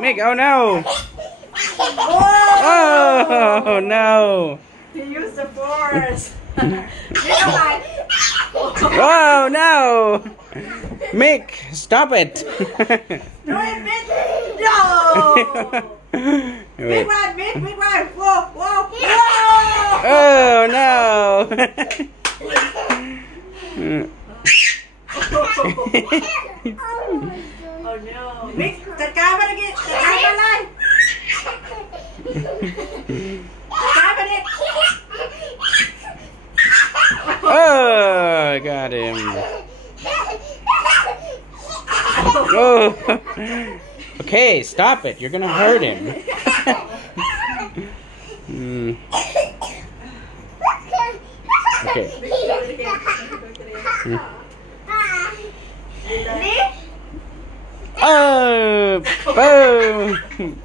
Mick, oh no! Oh, Oh no! he used the force. Oh no! Mick, stop it! Do it, Mick. No. Big Wait. one, big one. Whoa, whoa, whoa. Oh no! Oh no. Mick, จัดการมันดิจัดการมันเลยจัดการมันดิ Oh, I got him. Oh. Okay, stop it. You're gonna hurt him. Okay. Oh, boom.